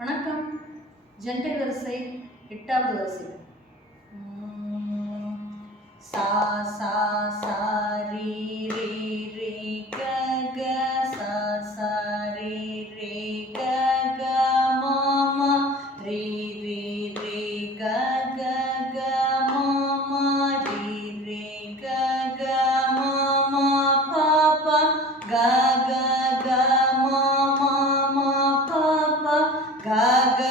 வணக்கம். ஜெண்டை வரிசை 8வது வரிசை. சா சா சா ரீ ரீ ரீ க க சா சா ரீ ரீ க க மா மா ரீ ரீ ரீ க க க மா மா ரீ ரீ க க மா மா பா பா க க க மா மா மா பா பா க க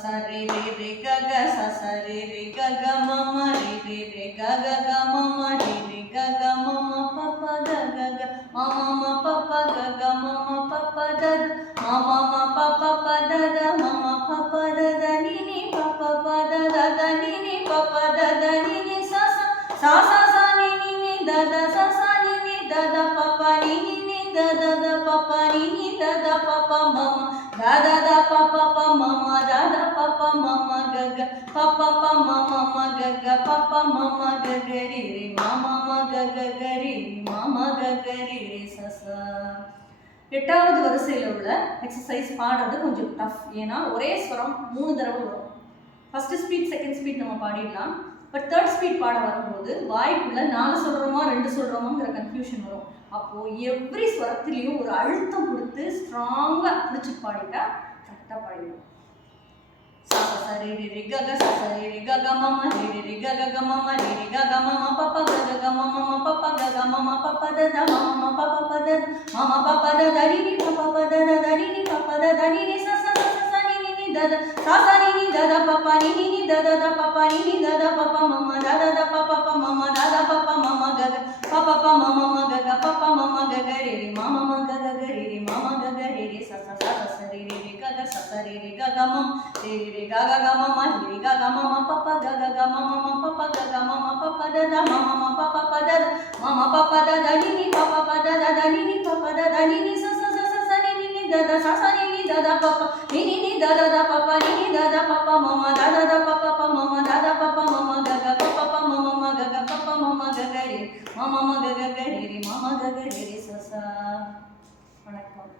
sa re re ga ga sa sa re re ga ga ma ma re re ga ga ga ma ma re ga ga ma ma pa pa ga ga ga ma ma ma pa pa ga ga ma ma pa pa da ma ma ma pa pa pa da da ma ma pa pa da da ni ni pa pa pa da da da ni ni pa pa da da ni ni sa sa sa ni ni ni da da sa sa ni ni da da pa pa ni ni ni da da da pa pa ni ni da da pa pa ma ma da da da pa pa pa ma ma da da pa pa ma ma ga ga pa pa pa ma ma ma ga ga pa pa ma ma ga ga ri ri ma ma ma ga ga ga ri ma ma ga ga ri ri sa sa. 8வது வரிசையில் உள்ள exercise பாடுறது கொஞ்சம் tough. ஏன்னா ஒரே ஸ்வரம் 3 தடவை வரும். ஃபர்ஸ்ட் ஸ்பீட் செகண்ட் ஸ்பீட் நம்ம பாடிடலாம். பட் தேர்ட் ஸ்பீட் பாட வரும்போது வாய்க்குள்ள 4 சொல்கிறோமா 2 சொல்கிறோமாங்கிற கன்ஃபியூஷன் வரும். அப்போது எவ்ரி ஸ்வரத்துலேயும் ஒரு அழுத்தம் கொடுத்து ஸ்ட்ராங்காக பிடிச்சி பாடிட்டா கரெக்டாக பாடிடும். sa sa re re ga ga sa sa re ga ga ma ma re ga ga ga ma ma re ga ga ma ma pa pa ga ga ga ma ma ma pa pa ga ga ma ma pa pa da da ma ma ma pa pa pa da ma ma pa pa da da ni ni pa pa pa da da da ni ni pa pa da da ni ni sa sa sa ni ni ni da da sa sa ni ni da da pa pa ni ni ni da da da pa pa ni ni da da pa pa ma ma da da da pa pa pa ma ma da da pa pa ma ma ga ga pa pa pa ma ma ma ga ga pa pa ma ma ga ga re re ma ma ma ga ga re re ma ma ga ga re re sa sa sa re re ga ga sa sa re ga ga ma re ga ga ga ma ma re ga ga ma ma pa pa ga ga ga ma ma ma pa pa ga ga ma ma pa pa da da ma ma ma pa pa pa da da ma ma pa pa da da ni ni pa pa pa da da da ni ni pa pa da da ni ni sa sa ni ni ni da da sa sa ni ni da da pa pa ni ni ni da da da pa pa ni ni da da pa pa ma ma da da da pa pa pa ma ma da da pa pa ma ma ga ga pa pa pa ma ma ma ga ga pa pa ma ma ga ga re ma ma ma ga ga re re ma ma ga ga re re sa sa. வணக்கம்.